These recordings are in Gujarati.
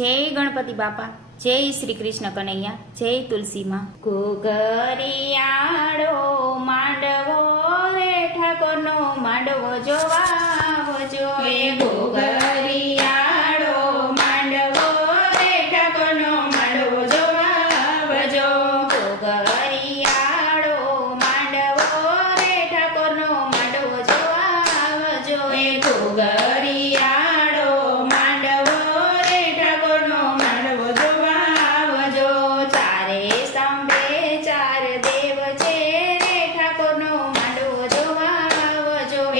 જય ગણપતિ બાપા, જય શ્રી કૃષ્ણ કનૈયા, જય તુલસીમાં. ઘોઘરિયાળો માંડવો રે, ઠાકોરનો માંડવો જોવા જોએ ઘોઘર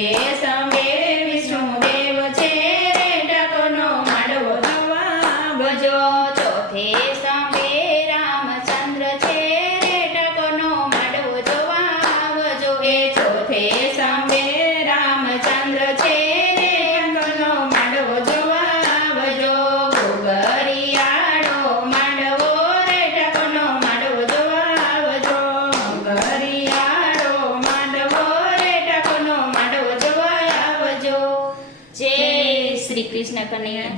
ఏ શ્રી કૃષ્ણ કનૈયા